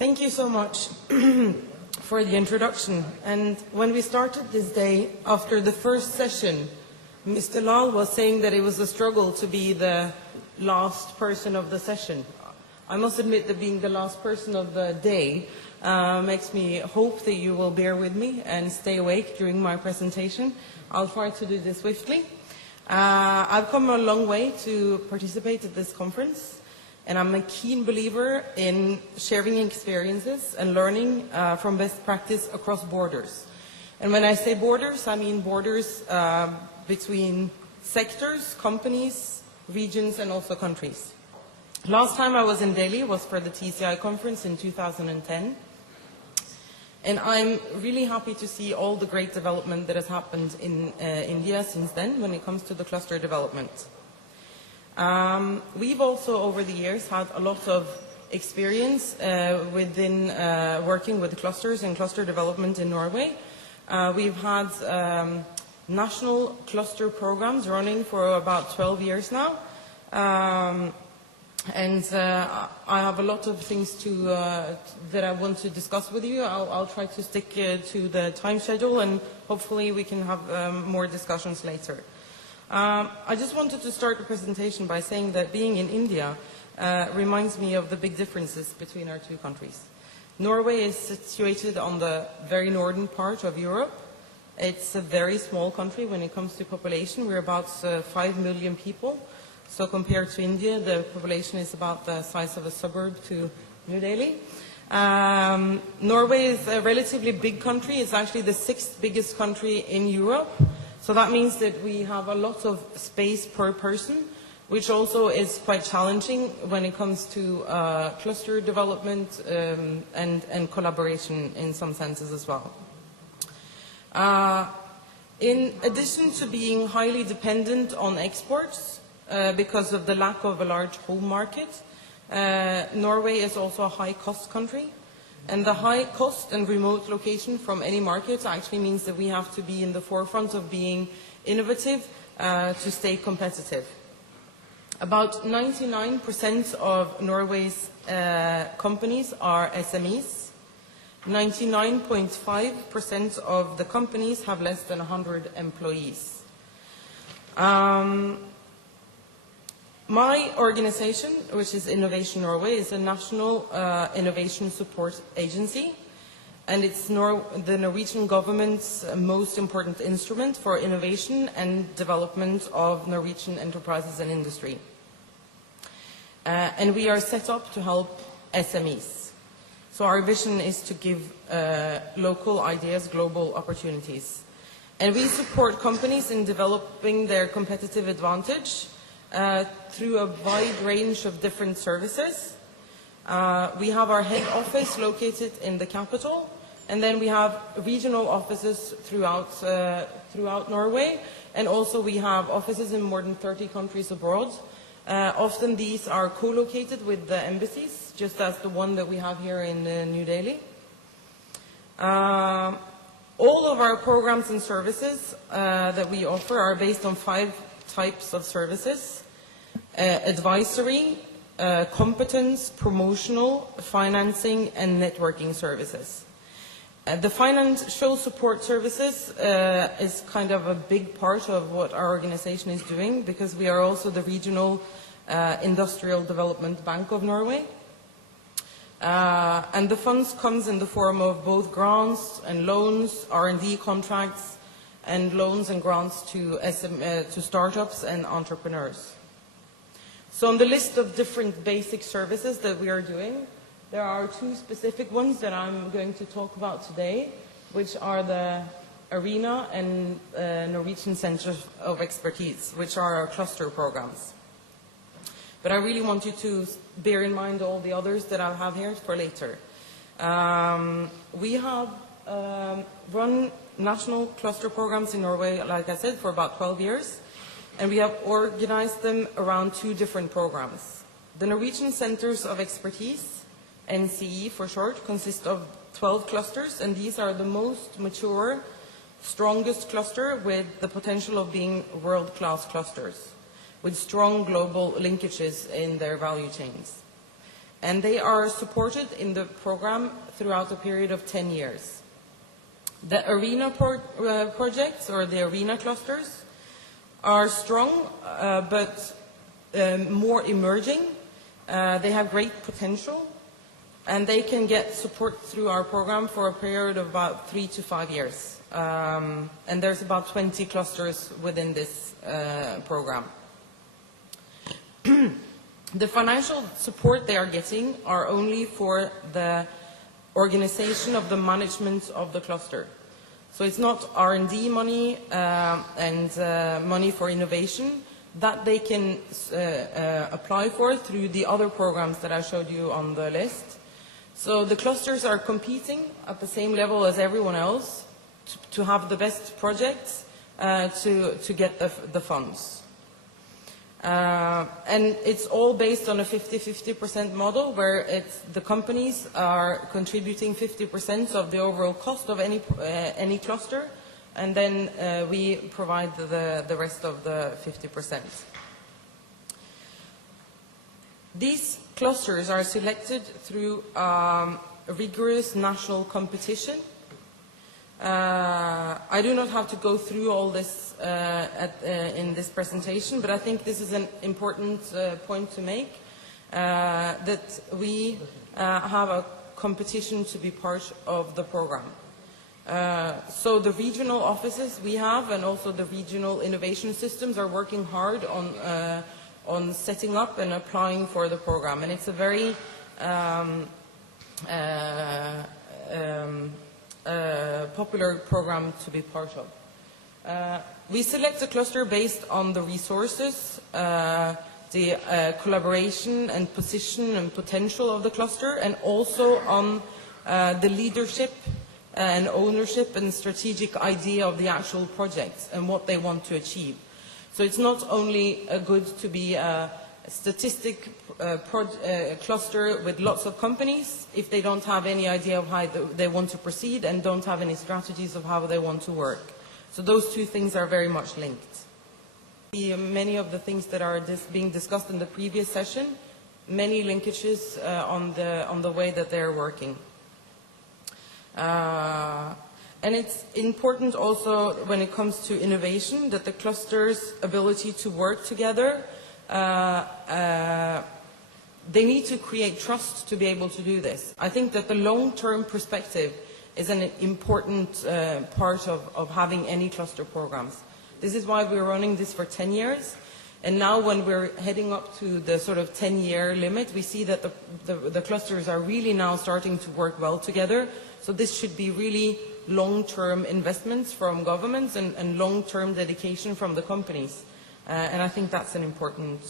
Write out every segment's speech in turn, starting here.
Thank you so much for the introduction. And when we started this day, after the first session, Mr. Lal was saying that it was a struggle to be the last person of the session. I must admit that being the last person of the day makes me hope that you will bear with me and stay awake during my presentation. I'll try to do this swiftly. I've come a long way to participate at this conference, and I'm a keen believer in sharing experiences and learning from best practice across borders. And when I say borders, I mean borders between sectors, companies, regions, and also countries. Last time I was in Delhi was for the TCI conference in 2010. And I'm really happy to see all the great development that has happened in India since then when it comes to the cluster development. We've also, over the years, had a lot of experience within working with clusters and cluster development in Norway. We've had national cluster programs running for about 12 years now. And I have a lot of things that I want to discuss with you. I'll try to stick to the time schedule, and hopefully we can have more discussions later. I just wanted to start the presentation by saying that being in India reminds me of the big differences between our two countries. Norway is situated on the very northern part of Europe. It's a very small country when it comes to population. We're about 5 million people. So compared to India, the population is about the size of a suburb to New Delhi. Norway is a relatively big country. It's actually the 6th biggest country in Europe. So that means that we have a lot of space per person, which also is quite challenging when it comes to cluster development and collaboration in some senses as well. In addition to being highly dependent on exports, because of the lack of a large home market, Norway is also a high-cost country. And the high cost and remote location from any market actually means that we have to be in the forefront of being innovative to stay competitive. About 99% of Norway's companies are SMEs. 99.5% of the companies have less than 100 employees. My organization, which is Innovation Norway, is a national innovation support agency, and it's the Norwegian government's most important instrument for innovation and development of Norwegian enterprises and industry. And we are set up to help SMEs. So our vision is to give local ideas global opportunities. And we support companies in developing their competitive advantage through a wide range of different services. We have our head office located in the capital, and then we have regional offices throughout Norway, and also we have offices in more than 30 countries abroad. Often these are co-located with the embassies, just as the one that we have here in New Delhi. All of our programs and services that we offer are based on 5 types of services: advisory, competence, promotional, financing, and networking services. The financial support services is kind of a big part of what our organization is doing, because we are also the regional industrial development bank of Norway. And the funds comes in the form of both grants and loans, R&D contracts, and loans and grants to startups and entrepreneurs. So on the list of different basic services that we are doing, there are 2 specific ones that I'm going to talk about today, which are the ARENA and Norwegian Centers of Expertise, which are our cluster programs. But I really want you to bear in mind all the others that I have here for later. We have run national cluster programs in Norway, like I said, for about 12 years. And we have organized them around 2 different programs. The Norwegian Centers of Expertise, NCE for short, consist of 12 clusters, and these are the most mature, strongest cluster with the potential of being world-class clusters, with strong global linkages in their value chains. And they are supported in the program throughout a period of 10 years. The arena projects, or the arena clusters, are strong but more emerging. They have great potential, and they can get support through our program for a period of about 3 to 5 years. And there's about 20 clusters within this program. The financial support they are getting are only for the organization of the management of the cluster. So it's not R&D money and money for innovation that they can apply for through the other programs that I showed you on the list. So the clusters are competing at the same level as everyone else to have the best projects to get the funds. And it's all based on a 50-50% model where the companies are contributing 50% of the overall cost of any cluster, and then we provide the rest of the 50%. These clusters are selected through a rigorous national competition. I do not have to go through all this in this presentation, but I think this is an important point to make, that we have a competition to be part of the program. So the regional offices we have, and also the regional innovation systems, are working hard on setting up and applying for the program, and it's a very popular program to be part of. We select a cluster based on the resources, the collaboration and position and potential of the cluster, and also on the leadership and ownership and strategic idea of the actual projects and what they want to achieve. So it's not only good to be a statistic cluster with lots of companies if they don't have any idea of how they want to proceed and don't have any strategies of how they want to work. So those two things are very much linked. Many of the things that are being discussed in the previous session, many linkages on the way that they're working. And it's important also when it comes to innovation that the cluster's ability to work together, they need to create trust to be able to do this. I think that the long-term perspective is an important part of having any cluster programs. This is why we're running this for 10 years. And now when we're heading up to the sort of 10-year limit, we see that the clusters are really now starting to work well together. So this should be really long-term investments from governments and long-term dedication from the companies. And I think that's an important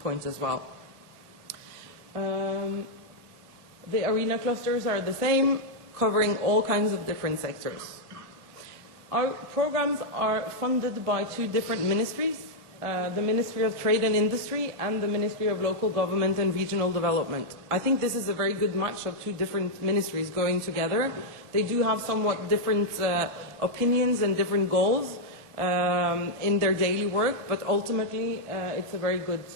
point as well. The arena clusters are the same, covering all kinds of different sectors. Our programs are funded by two different ministries, the Ministry of Trade and Industry and the Ministry of Local Government and Regional Development. I think this is a very good match of two different ministries going together. They do have somewhat different opinions and different goals in their daily work, but ultimately it's a very good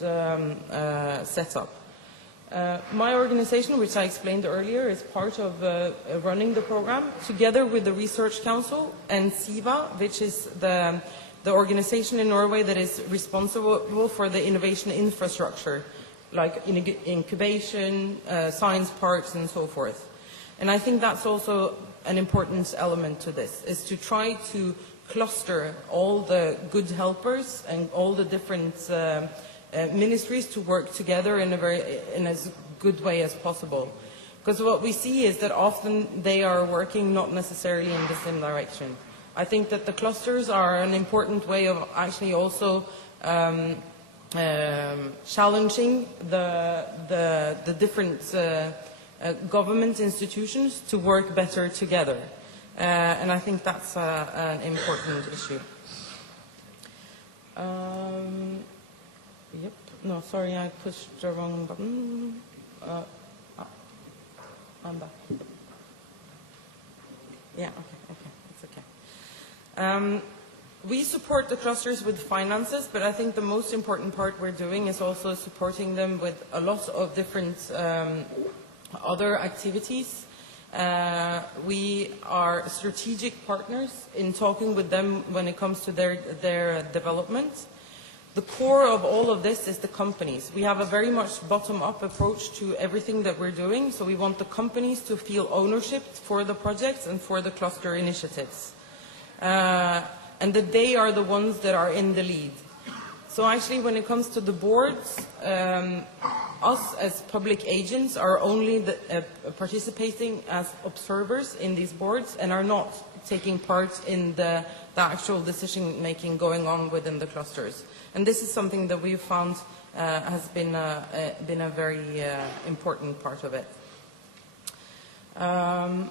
setup. My organization, which I explained earlier, is part of running the program, together with the Research Council and SIVA, which is the organization in Norway that is responsible for the innovation infrastructure, like incubation, science parks, and so forth. And I think that's also an important element to this, is to try to cluster all the good helpers and all the different ministries to work together in as good way as possible. Because what we see is that often they are working not necessarily in the same direction. I think that the clusters are an important way of actually also challenging the different government institutions to work better together. And I think that's an important issue. Yep. No, sorry, I pushed the wrong button. I'm back. Yeah, okay, it's okay. We support the clusters with finances, but I think the most important part we're doing is also supporting them with a lot of different other activities. We are strategic partners in talking with them when it comes to their development. The core of all of this is the companies. We have a very much bottom-up approach to everything that we're doing, so we want the companies to feel ownership for the projects and for the cluster initiatives. And that they are the ones that are in the lead. So actually when it comes to the boards, us as public agents are only participating as observers in these boards and are not taking part in the actual decision-making going on within the clusters. And this is something that we've found has been a very important part of it. I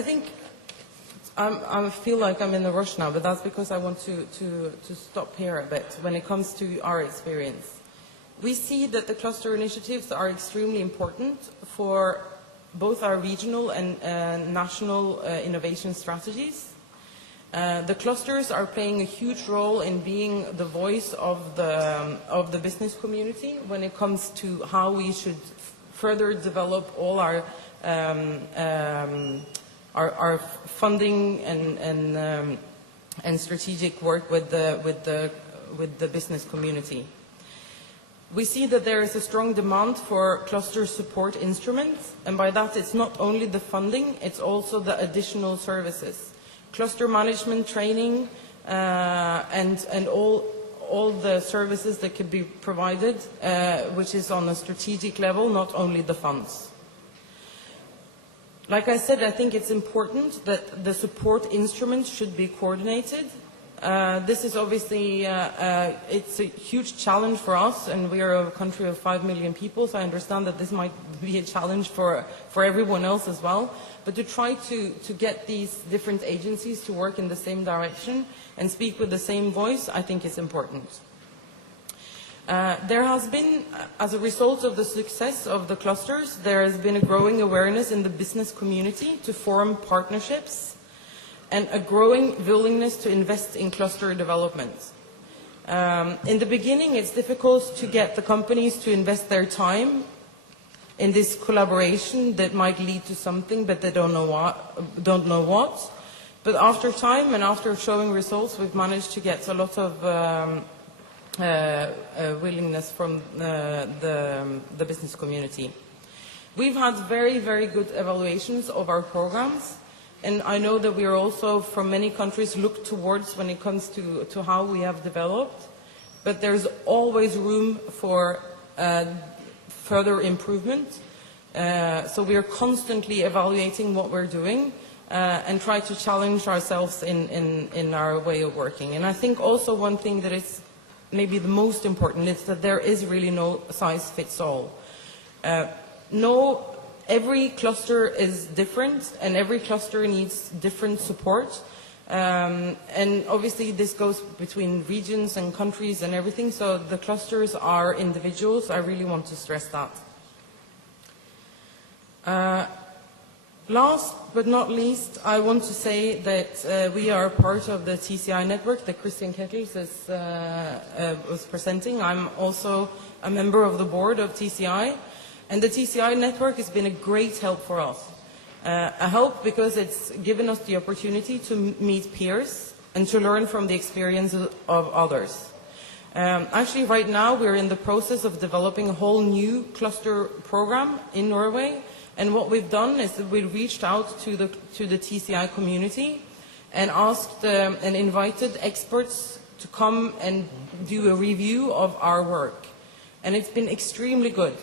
think I feel like I'm in a rush now, but that's because I want to stop here a bit when it comes to our experience. We see that the cluster initiatives are extremely important for both our regional and national innovation strategies. The clusters are playing a huge role in being the voice of the business community when it comes to how we should further develop all our funding and strategic work with the business community. We see that there is a strong demand for cluster support instruments, and by that it's not only the funding, it's also the additional services. Cluster management training and all the services that could be provided, which is on a strategic level, not only the funds. Like I said, I think it's important that the support instruments should be coordinated. This is obviously, it's a huge challenge for us, and we are a country of 5 million people, so I understand that this might be a challenge for everyone else as well. But to try to get these different agencies to work in the same direction and speak with the same voice, I think is important. There has been, as a result of the success of the clusters, there has been a growing awareness in the business community to form partnerships and a growing willingness to invest in cluster development. In the beginning, it's difficult to get the companies to invest their time in this collaboration that might lead to something, but they don't know what. But after time and after showing results, we've managed to get a lot of willingness from the business community. We've had very, very good evaluations of our programs, and I know that we are also, from many countries, looked towards when it comes to how we have developed, but there's always room for further improvement. So we are constantly evaluating what we're doing and try to challenge ourselves in our way of working. And I think also one thing that is maybe the most important is that there is really no size fits all. Every cluster is different, and every cluster needs different support. And obviously this goes between regions and countries and everything, so the clusters are individuals. I really want to stress that. Last but not least, I want to say that we are part of the TCI network that Christian Kettles was presenting. I'm also a member of the board of TCI, and the TCI network has been a great help for us. A help because it's given us the opportunity to meet peers and to learn from the experiences of others. Actually, right now we're in the process of developing a whole new cluster program in Norway. And what we've done is that we reached out to the TCI community and asked and invited experts to come and do a review of our work. And it's been extremely good.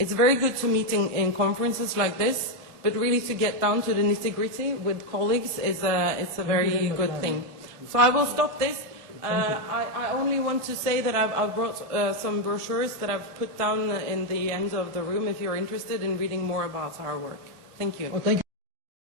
It's very good to meet in conferences like this, but really to get down to the nitty-gritty with colleagues it's a very good thing. So I will stop this. I only want to say that I've brought some brochures that I've put down in the end of the room if you're interested in reading more about our work. Thank you. Well, thank you.